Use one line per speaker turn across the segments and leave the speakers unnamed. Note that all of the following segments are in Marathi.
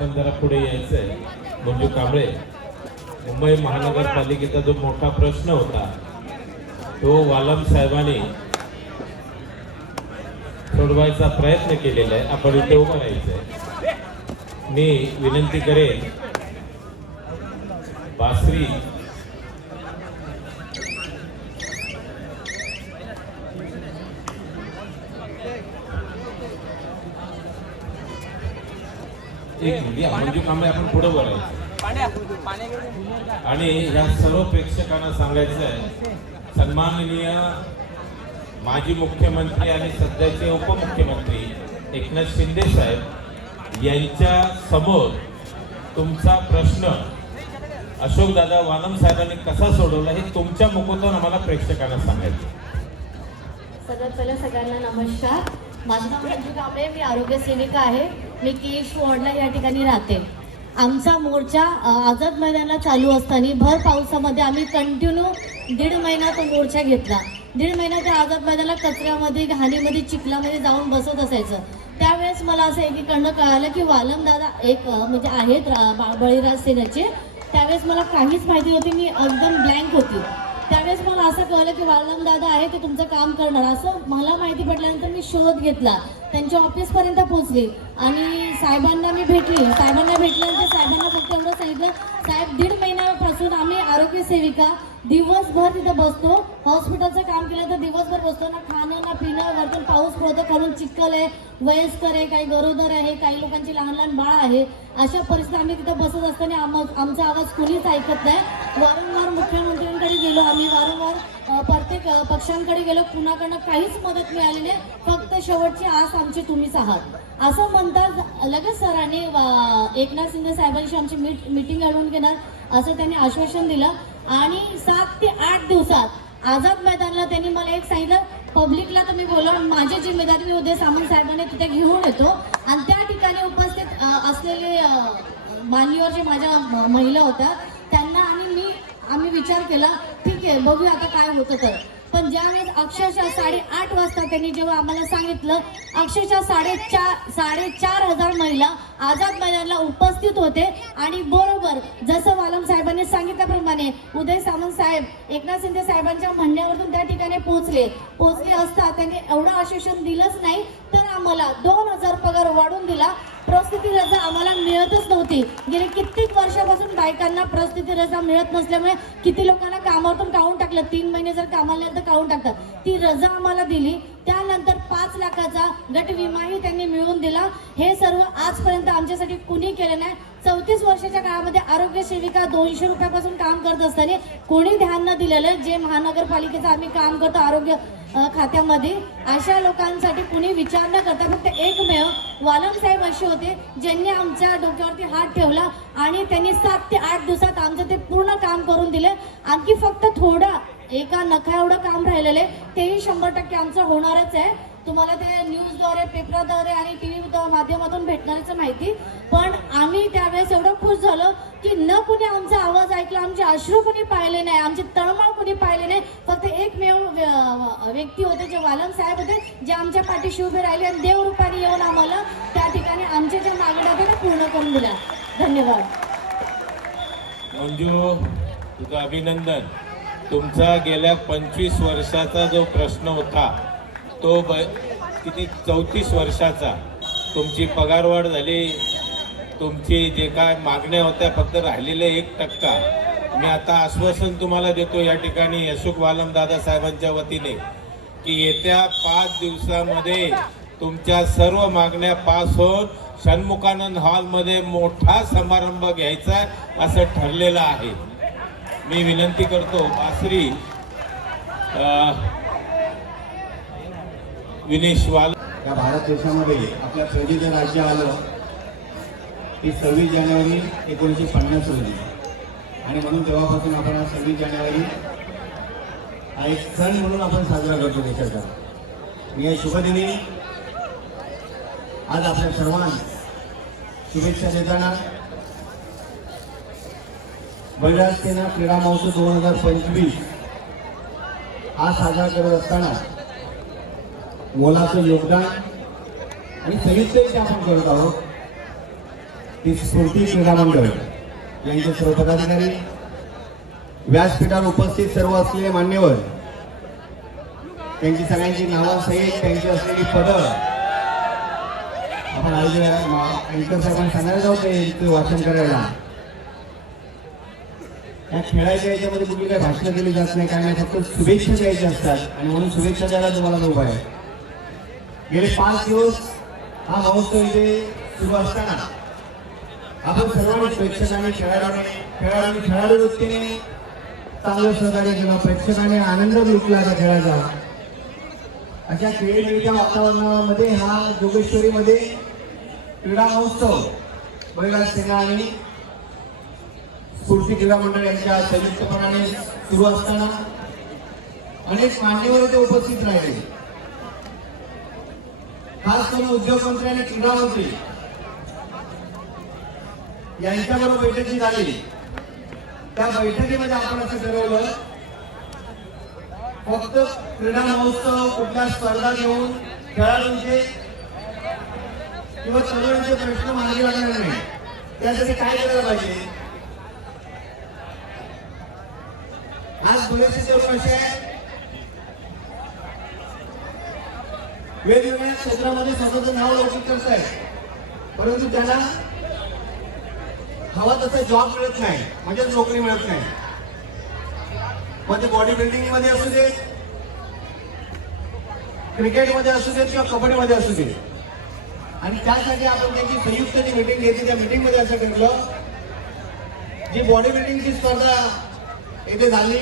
आपण जरा पुढे यायचंय. मंजू कांबळे मुंबई महानगरपालिकेचा जो मोठा प्रश्न होता तो वालम साहेबांनी सोडवायचा प्रयत्न केलेला आहे. आपण इथे उभं राहायचंय. मी विनंती करेन बासरी एक मंजू कांबळे आपण पुढे बोलायचं आणि या सर्व प्रेक्षकांना सांगायचं आहे सन्माननीय माजी मुख्यमंत्री आणि सध्याचे उपमुख्यमंत्री एकनाथ शिंदे साहेब यांच्या समोर तुमचा प्रश्न अशोकदादा वानम साहेबांनी कसा सोडवला हे तुमच्या मुखोतून आम्हाला प्रेक्षकांना सांगायचं
सगळ्यात पहिलं सगळ्यांना नमस्कार. माझं नाव रंजू कांबळे मी आरोग्य सेविका आहे. मी केश वॉर्डला या ठिकाणी राहते. आमचा मोर्चा आझाद मैदानाला चालू असताना भर पावसामध्ये आम्ही कंटिन्यू दीड महिना तो मोर्चा घेतला. दीड महिना त्या आझाद मैदानाला कचऱ्यामध्ये घाणीमध्ये चिखलामध्ये जाऊन बसत असायचं. त्यावेळेस मला असं एकीकडनं कळालं की वालम दादा एक म्हणजे आहेत बा- बळीराज सेनाचे त्यावेळेस मला काहीच माहिती नव्हती मी एकदम ब्लँक होती. त्यावेळेस मला असं कळलं की वालम दादा आहे ते तुमचं काम करणार. असं मला माहिती पडल्यानंतर मी शोध घेतला. त्यांच्या ऑफिसपर्यंत पोहोचली. आणि साहेबांना मी भेटली. साहेबांना भेटल्यानंतर साहेबांना फक्त एवढं सांगितलं साहेब दीड महिन्यापासून आम्ही आरोग्य सेविका. दिवसभर तिथं बसतो. हॉस्पिटलचं काम केलं तर दिवसभर बसतो. ना खाणं ना पिणं वरतून पाऊस पडतो खालून चिखल आहे वयस्कर आहे काही गरोदर आहे काही लोकांची लहान लहान बाळ आहे. अशा परिस्थितीत आम्ही तिथं बसत असताना आम आमचा आवाज कुणीच ऐकत नाही. वारंवार मुख्यमंत्र्यांकडे गेलो आम्ही वारंवार प्रत्येक पक्षांकडे गेलो कुणाकडनं काहीच मदत मिळाली नाही फक्त शेवटची आस आमची तुम्हीच आहात. असं म्हणतात लगेच सरांनी वा- एकनाथ शिंदे साहेबांशी आमची मीट मिटिंग अडवून घेणार असं त्यांनी आश्वासन दिलं. आणि सात ते आठ दिवसात आझाद मैदानला त्यांनी मला एक सांगितलं पब्लिकला तर मी बोलवून माझी जिम्मेदारी मी उदय सामंत साहेबांनी तिथे घेऊन येतो. आणि त्या ठिकाणी उपस्थित असलेले मान्यवर जे माझ्या महिला होत्या आम्ही विचार केला ठीक आहे बघूया आता काय होतं तर. पण ज्यावेळेस अक्षरशः साडेआठ वाजता त्यांनी जेव्हा आम्हाला सांगितलं अक्षरशः साडेचार साडेचार हजार महिला आझाद मैदानाला उपस्थित होते. आणि बरोबर जसं वालम साहेबांनी सांगितल्याप्रमाणे उदय सामंत साहेब एकनाथ शिंदे साहेबांच्या म्हणण्यावरून त्या ठिकाणी पोहोचले. पोहोचले असता त्यांनी एवढं आश्वासन दिलंच नाही तर आम्हाला दोन हजार पगार वाढून दिला. प्रस्तुती रजा आम्हाला मिळतच नव्हती. गेले कित्येक वर्षापासून बायकांना प्रस्तुती रजा मिळत नसल्यामुळे किती लोकांना कामावरून काढून टाकलं. तीन महिने जर कामाला तर काढून टाकतात. ती रजा आम्हाला दिली. त्यानंतर पाच लाखाचा गट विमाही त्यांनी मिळवून दिला. हे सर्व आजपर्यंत आमच्यासाठी कुणी केलं नाही. चौतीस वर्षाच्या काळामध्ये आरोग्य सेविका दोनशे रुपयापासून काम करत असताना कोणी ध्यान न दिलेलं जे महानगरपालिकेचं आम्ही काम करतो आरोग्य खात्यामध्ये अशा लोकांसाठी कुणी विचार न करता फक्त एकमेव वालम साहेब असे होते ज्यांनी आमच्या डोक्यावरती हात ठेवला आणि त्यांनी सात ते आठ दिवसात आमचं ते पूर्ण काम करून दिलं. आणखी फक्त थोडं एका नखा एवढं काम राहिलेलं आहे. तेही शंभर टक्के आमचं होणारच आहे. तुम्हाला ते न्यूजद्वारे पेपरद्वारे आणि टी व्ही माध्यमातून भेटणारच माहिती. पण आम्ही त्यावेळेस एवढं खुश झालो की न कुणी आमचा आवाज ऐकला आमचे अश्रू कुणी पाहिले नाही आमचे तळमळ कुणी पाहिले नाही. फक्त एकमेव व्य- व्यक्ती होते जे वालम साहेब होते जे आमच्या पाठीशी उभे राहिले आणि देवरूपाने येऊन आम्हाला त्या ठिकाणी आमच्या ज्या मागण्या होत्या त्या पूर्ण करून दिल्या. धन्यवाद.
तुझं अभिनंदन. तुमचा गेल्या पंचवीस वर्षाचा जो प्रश्न होता तो ब किती चौतीस वर्षाचा तुमची पगारवाढ झाली तुमची जे काय मागण्या होत्या फक्त राहिलेले एक टक्का. मी आता आश्वासन तुम्हाला देतो या ठिकाणी अशोक वालम दादासाहेबांच्या वतीने की येत्या पाच दिवसामध्ये तुमच्या सर्व मागण्या पास होऊन षण्मुखानंद हॉलमध्ये मोठा समारंभ घ्यायचा असं ठरलेलं आहे. मी विनंती करतो बासरी विनेश वाल
या भारत देशामध्ये आपल्या पहिलीचं राज्य आलं. ती सव्वीस जानेवारी एकोणीसशे पन्नास रोजी. आणि म्हणून तेव्हापासून आपण हा सव्वीस जानेवारी हा एक सण म्हणून आपण साजरा करतो देशाचा. मी या शुभदिनी आज आपल्या सर्वांना शुभेच्छा देताना बळीराज सेना क्रीडा महोत्सव दोन हजार पंचवीस हा साजरा करत असताना मोलाचं योगदान आणि संयुक्तरित्या आपण करत आहोत ती स्फूर्ती क्रीडा मंडळ यांचे सर्व पदाधिकारी व्यासपीठावर उपस्थित सर्व असलेले मान्यवर त्यांची सगळ्यांची नावासहित त्यांची असलेली पदं आपण आयोजन साहेबांना सांगायला जाऊ ते वाचन करायला? या खेळाच्या याच्यामध्ये कुठली काही भाषणं केली जात नाही काय नाही फक्त शुभेच्छा द्यायच्या असतात. आणि म्हणून शुभेच्छा द्यायला तुम्हाला उभा आहे. गेले पाच दिवस हा महोत्सव इथे सुरू असताना आपण सर्वांनी प्रेक्षकांनी खेळाडूंनी खेळाडूंनी खेळाडू वृत्तीने चांगलं सहकार्य केलं. प्रेक्षकांनी आनंद लुटला त्या खेळाचा. अशा खेळीच्या वातावरणामध्ये हा जोगेश्वरीमध्ये क्रीडा महोत्सव बळीराज सेना आणि स्फूर्ती क्रीडा मंडळ यांच्या संयुक्तपणाने सुरू असताना अनेक मान्यवर ते उपस्थित राहिले. खास करून उद्योगमंत्री आणि क्रीडा मंत्री यांच्याबरोबर बैठकी झाली त्या बैठकीमध्ये आपण असं ठरवलं फक्त क्रीडा महोत्सव कुठल्या स्पर्धा घेऊन खेळाडूंचे किंवा तरुणांचे प्रश्न मागे लागणार नाही. त्यासाठी काय करायला पाहिजे? आज बरेचसे तरुण असे वेगवेगळ्या क्षेत्रामध्ये स्वतःचं नाव लौकिक करतायत. परंतु त्यांना हवा तसा जॉब मिळत नाही म्हणजे नोकरी मिळत नाही. मग ते बॉडी बिल्डिंगमध्ये असू दे क्रिकेटमध्ये असू देत किंवा कबड्डीमध्ये असू दे. आणि त्यासाठी आपण त्यांची संयुक्त जी मिटिंग घेतली त्या meeting मध्ये असं ठरलं जी बॉडी बिल्डिंगची स्पर्धा येथे झाली.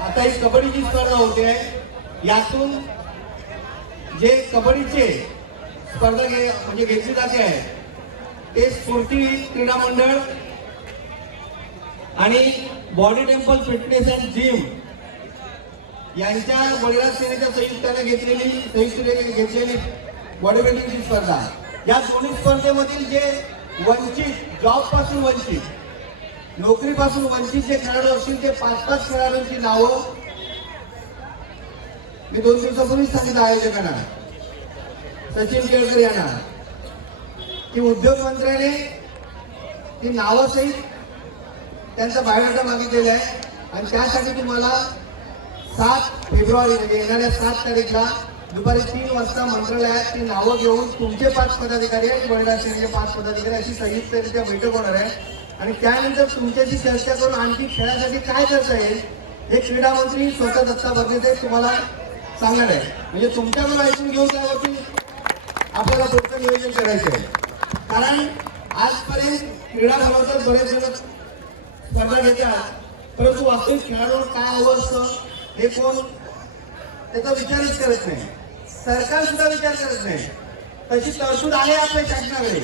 आता ही कबड्डीची स्पर्धा होते. यातून जे कबड्डीचे स्पर्धा घे म्हणजे घेतली जाते आहे ते स्फूर्ती क्रीडा मंडळ आणि body temple fitness and gym यांच्या बळीराज सेनेच्या संयुक्ताने घेतलेली संयुक्त घेतलेली बॉडी बिल्डिंगची स्पर्धा. या दोन्ही स्पर्धेमधील जे वंचित जॉबपासून वंचित नोकरीपासून वंचित जे खेळाडू असतील ते पाच पाच खेळाडूंची नावं मी दोन दिवसापूर्वीच सांगितलं आयोजकांना सचिन केळकर यांना की उद्योग मंत्र्याने ती नावासहित त्यांचा बायोडाटा मागितलेला आहे. आणि त्यासाठी तुम्हाला सात फेब्रुवारी म्हणजे येणाऱ्या सात तारीखला दुपारी तीन वाजता मंत्रालयात ती नावं घेऊन तुमचे पाच पदाधिकारी आणि बळीराज पाच पदाधिकारी अशी संयुक्तरित्या बैठक होणार आहे. आणि त्यानंतर तुमच्याशी चर्चा करून आणखी खेळासाठी काय करता येईल हे क्रीडा मंत्री स्वतः दत्ता भरणे तुम्हाला सांगणार आहे म्हणजे तुमच्याकडून ऐकून घेऊन त्यावरती आपल्याला पुढचं नियोजन करायचं आहे. कारण आजपर्यंत क्रीडा भरवतात बरेच जण स्पर्धा घेतात परंतु वास्तविक खेळाडूला काय हवं असतं हे कोण त्याचा विचारच करत नाही. सरकार सुद्धा विचार करत नाही. तशी तरतूद आहे आपल्या शासनाकडे.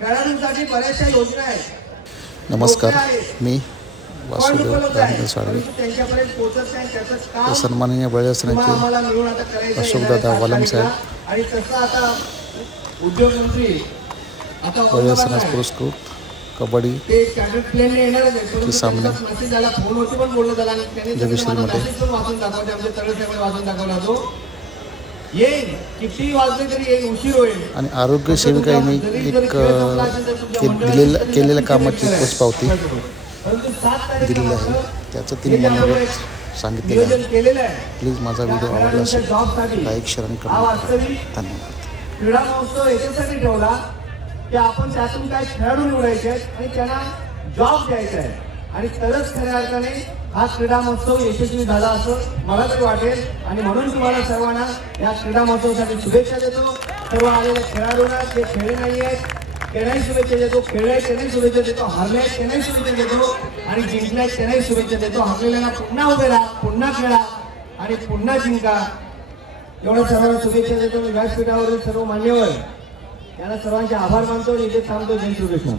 खेळाडूंसाठी बऱ्याचशा योजना आहेत.
नमस्कार. मी वासुदेव
आहेत.
साळवे सन्माननीय
आहे
अशोकदादा वलम. साहेब.
आहे.
पुरस्कृत कबड्डी
ते
सामने.
त्यांचाच येईल. किती वाजले तरी येईल उशीर होईल.
आणि आरोग्य सेविकांनी एक अ, के दिलेल्या केलेल्या कामाची
सात तारखेला
दिलेली आहे. त्याचं तिने
आपण
सांगितलेलं आहे. प्लीज माझा व्हिडिओ आवडला असेल लाईक शेअर आणि कमेंट धन्यवाद.
क्रीडा महोत्सव याच्यासाठी ठेवला की आपण त्यातून काय खेळाडू निवडायचे आहेत आणि त्यांना जॉब द्यायचा आहे. आणि तरच खऱ्या अर्थाने हा क्रीडा महोत्सव यशस्वी झाला असं मला तरी वाटेल. आणि म्हणून तुम्हाला सर्वांना या क्रीडा महोत्सवासाठी शुभेच्छा देतो. सर्व आलेल्या खेळाडूंना जे खेळले नाही आहेत त्यांनाही शुभेच्छा देतो. खेळले त्यांनाही शुभेच्छा देतो. हरले त्यांनाही शुभेच्छा देतो. आणि जिंकले त्यांनाही शुभेच्छा देतो. हरलेल्यांना पुन्हा उभे राहा पुन्हा खेळा आणि पुन्हा जिंका. एवढ्या सर्वांना शुभेच्छा देतो. मी व्यासपीठावरील सर्व मान्यवर. यांना सर्वांचे आभार मानतो आणि इथे थांबतो. जय श्रीकृष्ण.